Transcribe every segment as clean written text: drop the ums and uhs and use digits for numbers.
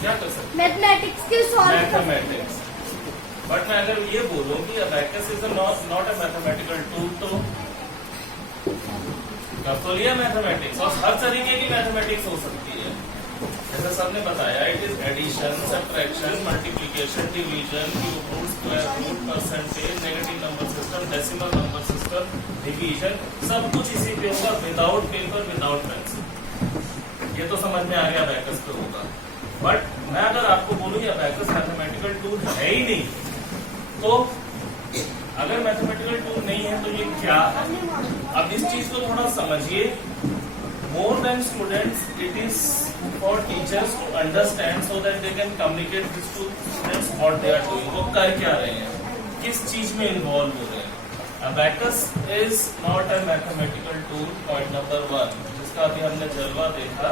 क्या कर सकते मैथमेटिक्स के सॉल्व मैथमेटिक्स। बट मैं अगर ये बोलूं कि abacus is not a mathematical tool, तो कर तो लिया मैथमेटिक्स, और हर तरीके की मैथमेटिक्स हो सकती है। जैसे सबने बताया, it is addition, subtraction, multiplication, division, cube root, square root, percentage, negative number system, decimal number system, division, सब कुछ इसी पे होगा, विदाउट पेपर, विदाउट पेंसिल। ये तो समझ में आ गया अबैकस पे होगा। बट मैं अगर आपको बोलूं कि अबैकस मैथमेटिकल टूल है ही नहीं, तो अगर मैथमेटिकल टूल नहीं है तो ये क्या है? अब इस चीज को थोड़ा समझिए। More than students, it is for teachers to understand so that they can communicate this to students what they are doing, वो कर क्या रहे हैं, किस चीज में इन्वॉल्व हो रहे हैं। Abacus is not a mathematical tool, point number 1, जिसका अभी हमने जलवा देखा,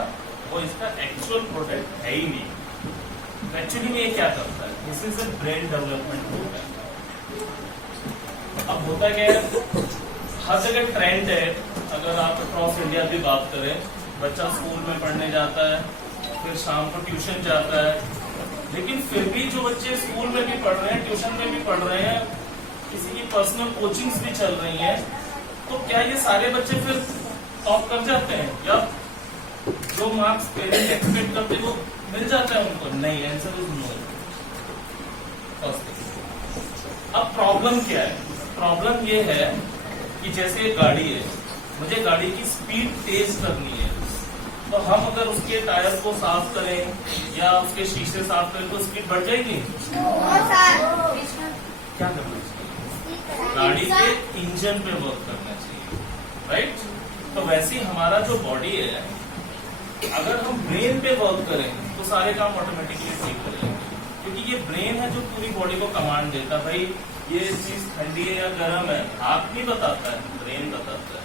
वो इसका एक्चुअल प्रोडक्ट है ही नहीं। एक्चुअली में ये क्या करता है? This is a brain development tool है। अब होता क्या है, हर जगह ट्रेंड है। अगर आप अक्रॉस इंडिया भी बात करें, बच्चा स्कूल में पढ़ने जाता है, फिर शाम को ट्यूशन जाता है, लेकिन फिर भी जो बच्चे स्कूल में भी पढ़ रहे हैं, ट्यूशन में भी पढ़ रहे हैं, किसी की पर्सनल कोचिंग्स भी चल रही हैं, तो क्या ये सारे बच्चे फिर टॉप कर जाते हैं, या जो मार्क्स पेरेंट्स एक्सपेक्ट करते हैं वो मिल जाता है उनको? नहीं, आंसर इज नो। अब प्रॉब्लम क्या है? प्रॉब्लम ये है कि जैसे एक गाड़ी है, मुझे गाड़ी की स्पीड तेज करनी है, तो हम अगर उसके टायर को साफ करें या उसके शीशे साफ करें तो स्पीड बढ़ जाएगी? क्या करना चाहिए? गाड़ी के इंजन पे वर्क करना चाहिए, राइट? तो वैसे ही हमारा जो बॉडी है, अगर हम ब्रेन पे वर्क करें तो सारे काम ऑटोमेटिकली ठीक हो जाएंगे, क्योंकि ये ब्रेन है जो पूरी बॉडी को कमांड देता है। भाई ये चीज ठंडी है या गर्म है, हाथ नहीं बताता है, ब्रेन बताता है।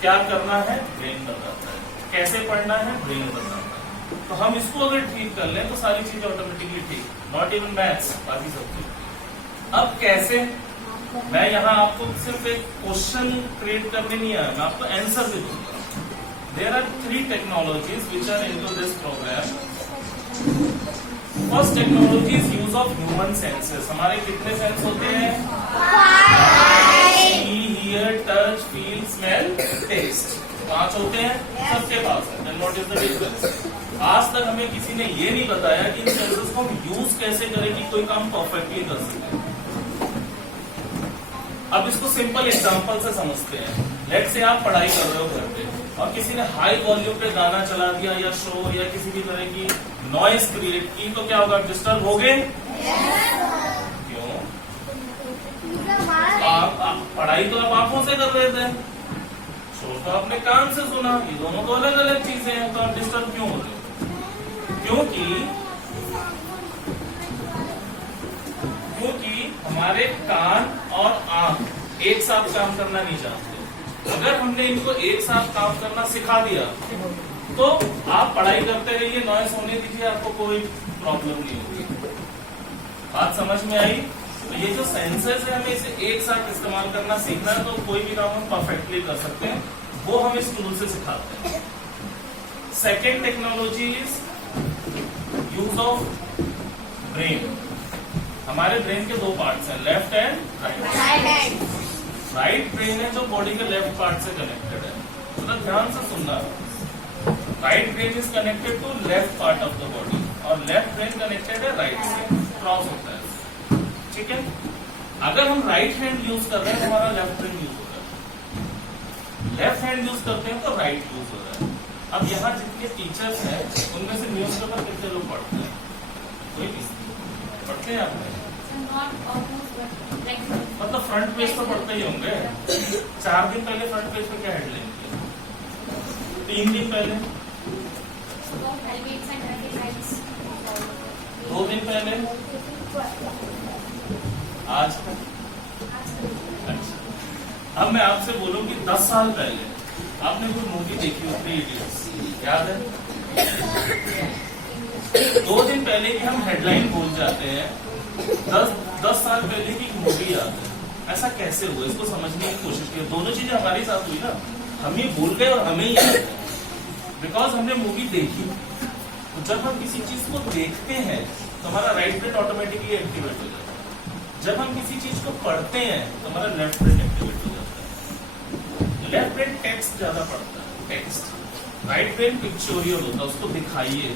क्या करना है, ब्रेन बताता है। कैसे पढ़ना है, ब्रेन बताता है। तो हम इसको अगर ठीक कर लें तो सारी चीजें ऑटोमेटिकली ठीक, नॉट इवन मैथ्स, बाकी सब ठीक। अब कैसे? मैं यहाँ आपको सिर्फ एक क्वेश्चन क्रिएट करने नहीं आया, मैं आपको आंसर भी दूंगा। There are 3 technologies which are into this program. First technology is use of human senses. हमारे कितने सेंस होते हैं? See, hear, touch, feel, smell, taste. 5 होते हैं, सबके पास है। Then what is the difference? आज तक हमें किसी ने ये नहीं बताया कि इन सेंसेस को हम यूज कैसे करें कि कोई काम परफेक्टली कर सके। अब इसको सिंपल एग्जांपल से समझते हैं। लेट्स से आप पढ़ाई कर रहे हो घर पे, और किसी ने हाई वॉल्यूम पे गाना चला दिया या शोर या किसी भी तरह की नॉइज क्रिएट की, तो क्या होगा? डिस्टर्ब हो गए? क्यों? पढ़ाई तो आप आंखों से कर रहे थे, शोर तो आपने कान से सुना, ये दोनों तो अलग अलग चीजें हैं, तो आप डिस्टर्ब क्यों हो रहे? क्योंकि हमारे कान और आंख एक साथ काम करना नहीं चाहते। अगर हमने इनको एक साथ काम करना सिखा दिया तो आप पढ़ाई करते रहिए, नॉइस होने दीजिए, आपको कोई प्रॉब्लम नहीं होगी। बात समझ में आई? तो ये जो सेंसर्स है, हमें इसे एक साथ इस्तेमाल करना सीखना है, तो कोई भी काम हम परफेक्टली कर सकते हैं, वो हम इस टूल से सिखाते हैं। Second technology is use of brain. हमारे ब्रेन के 2 पार्ट्स हैं, left and right. Right brain है जो बॉडी के लेफ्ट पार्ट से कनेक्टेड है, मतलब ध्यान से सुनना। Right brain is connected to left part of the body, और लेफ्ट ब्रेन कनेक्टेड है राइट से, क्रॉस होता है, ठीक है? अगर हम राइट हैंड यूज कर रहे हैं तो हमारा लेफ्ट ब्रेन यूज हो रहा है, लेफ्ट हैंड यूज करते हैं तो राइट यूज हो रहा है। अब यहाँ जितने टीचर्स हैं उनमें से न्यूज़पेपर कितने लोग पढ़ते हैं? कोई भी पढ़ते हैं आपने? मतलब फ्रंट पेज तो पढ़ते ही होंगे। 4 दिन पहले फ्रंट पेज पे क्या हेडलाइन थी? 3 दिन पहले? 2 दिन पहले? आज? अच्छा, अब मैं आपसे बोलूं कि 10 साल पहले आपने कोई मूवी देखी हो, 3 इडियट्स, याद है? 2 दिन पहले की हम हेडलाइन भूल जाते हैं, 10 साल पहले की मूवी याद है। ऐसा कैसे हुआ? इसको समझने की कोशिश की। दोनों चीजें हमारे साथ हुई ना, हम ही भूल गए और हमें ही याद है, बिकॉज हमने मूवी देखी। तो जब हम किसी चीज को देखते हैं तो हमारा राइट ब्रेन ऑटोमेटिकली एक्टिवेट हो जाता है। जब हम किसी चीज को पढ़ते हैं तो हमारा लेफ्ट ब्रेन एक्टिवेट हो जाता है। लेफ्ट ब्रेन टेक्स्ट ज्यादा पढ़ता है, टेक्स्ट। राइट ब्रेन पिक्चोरियल होता है, उसको दिखाइए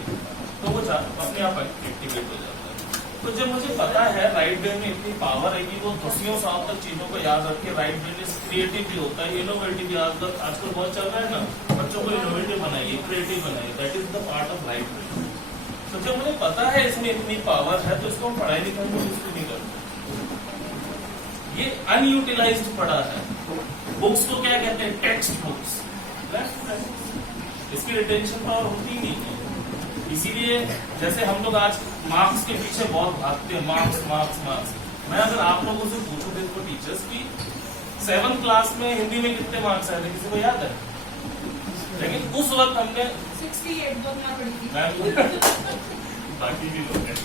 तो वो अपने आप एक्टिवेट हो जाता है। तो जब मुझे पता है राइट ब्रेन में इतनी पावर है कि वो दसियों साल तक चीजों को याद रखे, राइट ब्रेन इज क्रिएटिव भी होता है, इनोवेटिव भी आजकल बहुत चल रहा है ना, बच्चों को इनोवेटिव बनाइए, क्रिएटिव बनाइए, that is the part of right brain. तो जब मुझे पता है इसमें इतनी पावर है तो इसको हम पढ़ाई लिखाई में यूज नहीं करते। ये अनयूटिलाइज्ड पढ़ा है। बुक्स को क्या कहते हैं? Text books. इसकी रिटेंशन पावर होती नहीं है। इसीलिए जैसे हम लोग आज मार्क्स के पीछे बहुत भागते हैं, मार्क्स मार्क्स मार्क्स। मैं अगर आप लोगों से पूछूं देखो टीचर्स की 7th क्लास में हिंदी में कितने मार्क्स आए थे, किसी को याद है? लेकिन उस वक्त हमने 68 बोलना पड़ी थी। बाकी भी लोग हैं,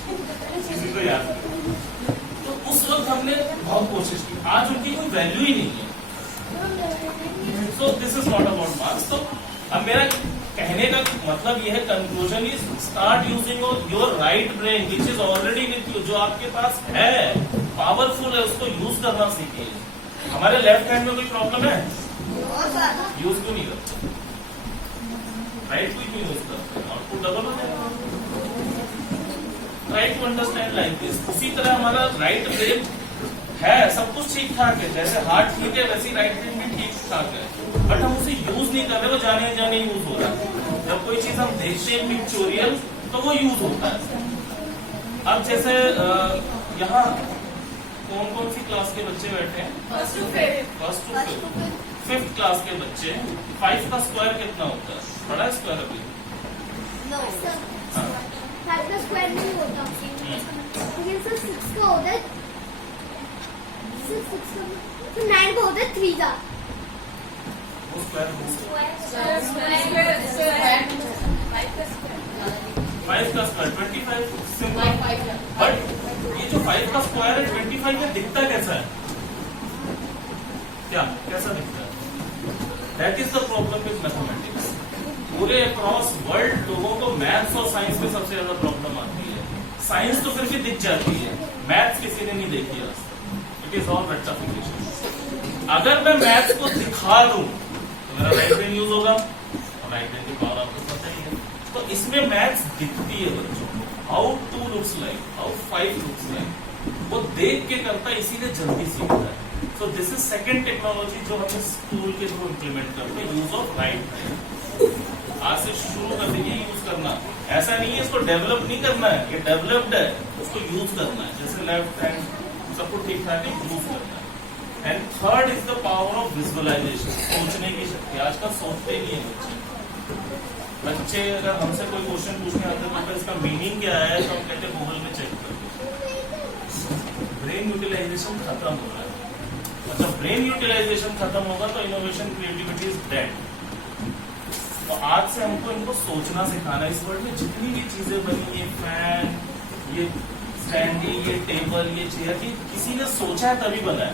किसी को याद नहीं। तो उस वक्त हमने बहुत कोशिश की, आज उनकी कोई वैल्यू ही नहीं है। So this is not about marks. तो अब मेरा कहने का मतलब यह है, conclusion is start using your right brain which is already with you, जो आपके पास है, पावरफुल है, उसको यूज करना सीखिए। हमारे लेफ्ट हैंड में कोई प्रॉब्लम है? यूज क्यों नहीं करते? राइट को क्यों यूज करते हैं? आउटपुट डबल हो जाएगा। Right to understand like this. उसी तरह हमारा राइट ब्रेन है, सब कुछ ठीक ठाक है, जैसे हार्ट ठीक है वैसे राइट ब्रेन भी ठीक ठाक है, बट हम उसे यूज नहीं कर रहे, वो जाने जाने यूज हो रहा है। जब कोई चीज हम देखते हैं पिक्चोरियल तो वो यूज होता है। अब जैसे यहाँ कौन कौन सी क्लास के बच्चे बैठे हैं? First to fifth. 5th class के बच्चे। 5 का स्क्वायर कितना होता है? बड़ा स्क्वायर अभी? No, sir. हाँ। 5 का स्क्वायर नहीं होता। लेकिन सर 6 का होता है। 6 का तो 9 का होता है 3 का। वो स्क्वायर 5 का स्क्वायर 25 सिंपल। बट ये जो 5 का स्क्वायर है 25 में दिखता कैसा है? क्या कैसा दिखता है? That is the problem with mathematics. पूरे अक्रॉस वर्ल्ड लोगों को मैथ्स और साइंस में सबसे ज्यादा प्रॉब्लम आती है। साइंस तो फिर भी दिख जाती है, मैथ्स किसी ने नहीं देखी आज। It is all rectification. अगर मैं मैथ्स को दिखा दूं तो मेरा राइट ब्रेन यूज होगा, और राइट ब्रेन की पावर आपको पता ही है। तो इसमें मैथ्स दिखती है बच्चों को, how 2 looks like, how 5 looks like, वो देख के करता है, इसीलिए जल्दी सीखता है। So this is second technology जो हम स्कूल के थ्रू इम्प्लीमेंट करते हैं, यूज ऑफ राइट ब्रेन। आज से शुरू कर देंगे यूज करना। ऐसा नहीं है इसको डेवलप नहीं करना है, ये डेवलप्ड है, उसको यूज करना है। जैसे लेफ्ट हैंड सबको ठीक ठाक यूज करना है। And third is the power of visualisation, सोचने की शक्ति। आजकल सोचते नहीं है बच्चे। अगर हमसे कोई क्वेश्चन पूछने आते हैं तो इसका मीनिंग क्या है तो हम कहते हैं गूगल में चेक कर। ब्रेन यूटिलाइजेशन खत्म हो रहा है। अच्छा, ब्रेन यूटिलाइजेशन खत्म होगा तो इनोवेशन क्रिएटिविटी इज डेड। तो आज से हमको इनको सोचना सिखाना है। इस वर्ल्ड में जितनी भी चीजें बनी, ये फैन, ये स्टैंडिंग, ये टेबल, ये चेयर, की किसी ने सोचा है तभी बना है।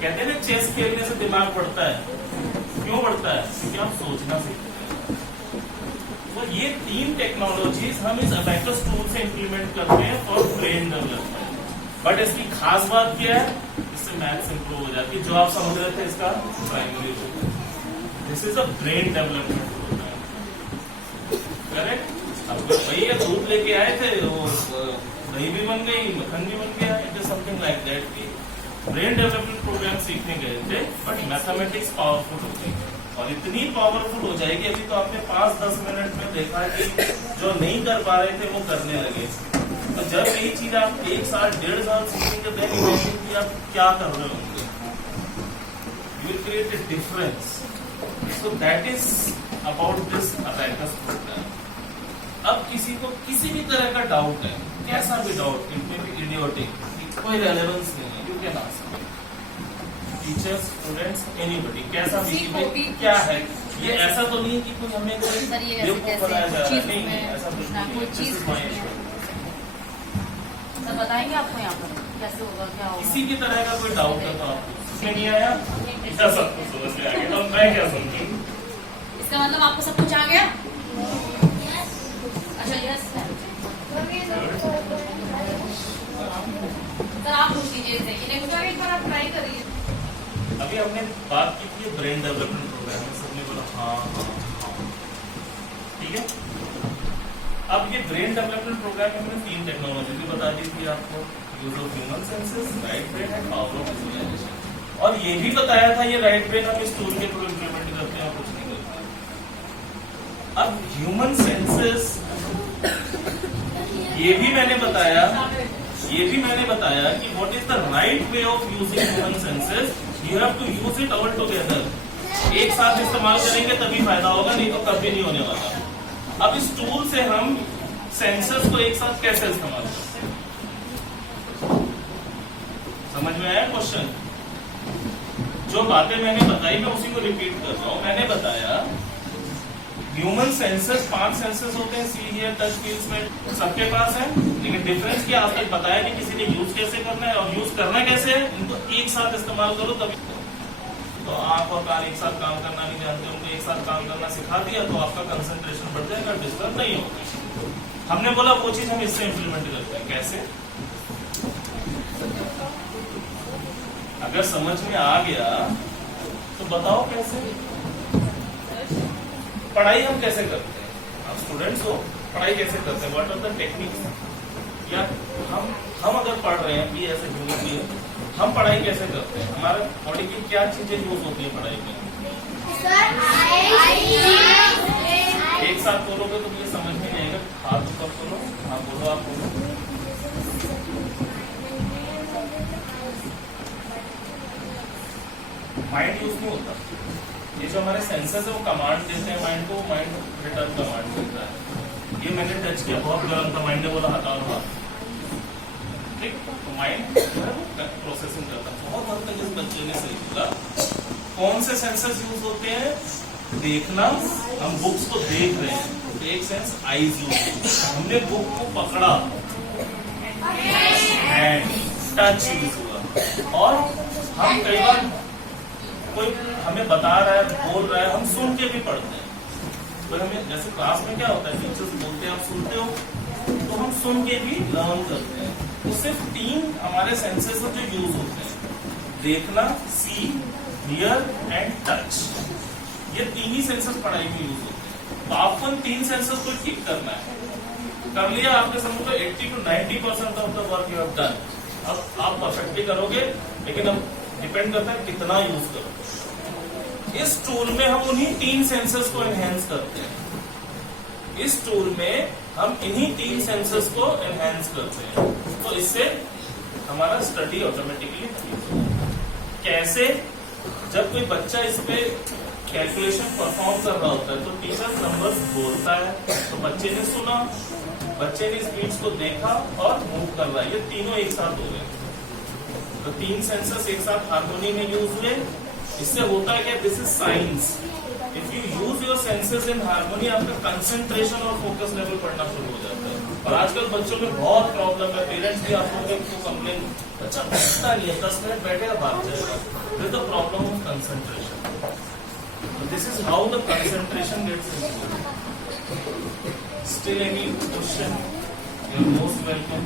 कहते हैं ना चेस खेलने से दिमाग बढ़ता है। क्यों बढ़ता है? क्योंकि हम सोचना सीखते हैं। तो ये 3 टेक्नोलॉजीज हम इस अबैकस टूल से इंप्लीमेंट करते हैं फॉर ब्रेन डेवलपमेंट। बट इसकी खास बात क्या है? इससे मैथ्स इंप्रूव हो जाती है। जो आप समझ रहे थे इसका primary rule, this is a brain development programme. Correct? अब भैया दूध लेके आए थे, वो दही भी बन गई, मक्खन भी बन गया। It is something like that कि ब्रेन डेवलपमेंट प्रोग्राम सीखने गए थे, बट मैथमेटिक्स पावरफुल हो गई और इतनी पावरफुल हो जाएगी। अभी तो आपने 5-10 मिनट में देखा कि जो नहीं कर पा रहे थे वो करने लगे। तो जब यही चीज आप 1 साल 1.5 साल सीखेंगे देन इमेजिन कि आप क्या कर रहे होंगे। You will create a difference. So that is about this abacus programme. अब किसी को किसी भी तरह का डाउट है, कैसा भी doubt, it may be idiotic, कोई रेलेवेंस नहीं है, you can ask teachers, students, anybody, कैसा भी क्या है। ये ऐसा तो नहीं कि कोई हमें बेवकूफ बनाया जा रहा है, नहीं, ऐसा सर बताएंगे आपको यहाँ पर कैसे होगा, क्या होगा। किसी भी तरह का कोई डाउट है तो आपको उसमें नहीं आया, क्या सब कुछ समझ में आ गया, तो मैं क्या समझूं? इसका मतलब आपको सब कुछ आ गया। अच्छा हमने बात की थी ब्रेन डेवलपमेंट प्रोग्राम में, सबने बोला हाँ हाँ हाँ, ठीक है। अब ये ब्रेन डेवलपमेंट प्रोग्राम में हमने 3 टेक्नोलॉजी भी बता दी थी आपको, use of human senses, right brain and power of visualisation. और ये भी बताया था ये राइट ब्रेन हम इस टूल के थ्रू इम्प्लीमेंट करते हैं, कुछ नहीं करते। अब ह्यूमन सेंसेस, ये भी मैंने बताया कि what is the right way of using human senses, you have to use it all together. एक साथ इस्तेमाल करेंगे तभी फायदा होगा, नहीं तो कभी नहीं होने वाला। अब इस टूल से हम सेंसर्स को एक साथ कैसे इस्तेमाल करते हैं, समझ में आया क्वेश्चन? जो बातें मैंने बताई मैं उसी को रिपीट कर रहा हूं। मैंने बताया ह्यूमन सेंसर्स 5 सेंसर्स होते हैं, see, hear, touch, feel, smell, सबके पास है। लेकिन डिफरेंस क्या आज तक बताया कि किसी ने यूज कैसे करना है और यूज करना कैसे है, इनको एक साथ इस्तेमाल करो तभी। तो आंख और कान एक साथ काम करना नहीं जानते, उनको एक साथ काम करना सिखा दिया तो आपका कंसंट्रेशन बढ़ जाएगा, डिस्टर्ब नहीं होगा। हमने बोला वो चीज हम इससे इम्प्लीमेंट करते हैं। कैसे? अगर समझ में आ गया तो बताओ कैसे। पढ़ाई हम कैसे करते हैं, आप स्टूडेंट्स हो, पढ़ाई कैसे करते हैं, व्हाट आर द टेक्निक्स? या हम अगर पढ़ रहे हैं भी ऐसे ह्यूमन बीइंग, हम पढ़ाई कैसे करते हैं, हमारे बॉडी की क्या चीजें यूज होती है पढ़ाई में? एक साथ बोलोगे तो मुझे समझ में नहीं आएगा। हाथ ऊपर बोलो, हाँ बोलो, आप बोलो। माइंड यूज नहीं होता, ये जो हमारे सेंसर्स है वो कमांड देते हैं माइंड को, माइंड रिटर्न कमांड देता है। ये मैंने टच किया, बहुत गर्म था, माइंड ने बोला हटाओ हाथ, ठीक। तो माइंड जो है वो प्रोसेसिंग करता है। बहुत हद तक इस बच्चे ने सही बोला। कौन से सेंसर्स यूज होते हैं? देखना, हम बुक्स को देख रहे हैं तो एक सेंस आईज यूज होती है, हमने बुक को पकड़ा, हैंड, टच यूज हुआ। और हम कई बार कोई हमें बता रहा है, बोल रहा है, हम सुन के भी पढ़ते हैं। तो हमें जैसे क्लास में क्या होता है, टीचर्स बोलते हैं, आप सुनते हो, तो हम सुन के भी लर्न करते हैं। तो सिर्फ 3 हमारे सेंसेस जो यूज होते हैं, देखना, सी, हियर एंड टच, ये 3 ही सेंसेस पढ़ाई में यूज होते हैं। तो आपको इन 3 सेंसेस को ठीक करना है। कर लिया आपने, समझ लो 80 to 90% of the work you have done. अब आप परफेक्टली करोगे, लेकिन अब डिपेंड करता है कितना यूज करोगे। इस टूल में हम उन्हीं 3 सेंसर्स को एनहेंस करते हैं। इस टूल में हम इन्हीं 3 सेंसर्स को एनहेंस करते हैं। तो इससे हमारा स्टडी ऑटोमेटिकली कैसे? जब कोई बच्चा इस पे कैलकुलेशन परफॉर्म कर रहा होता है तो टीचर नंबर्स बोलता है, तो बच्चे ने सुना, बच्चे ने स्पीड्स को देखा और मूव कर रहा है, ये तीनों एक साथ हो गए। तो 3 सेंसर्स एक साथ हार्मोनी में यूज हुए। इससे होता है क्या? This is science. If you use your senses in harmony, आपका कंसंट्रेशन और फोकस लेवल बढ़ना शुरू हो जाता है। और आजकल बच्चों में बहुत प्रॉब्लम है, पेरेंट्स भी आप लोगों को कंप्लेन, बच्चा बैठता नहीं है, 10 मिनट बैठेगा भाग जाएगा। This the problem of concentration. This is how the concentration gets improved. Still any question? You're most welcome.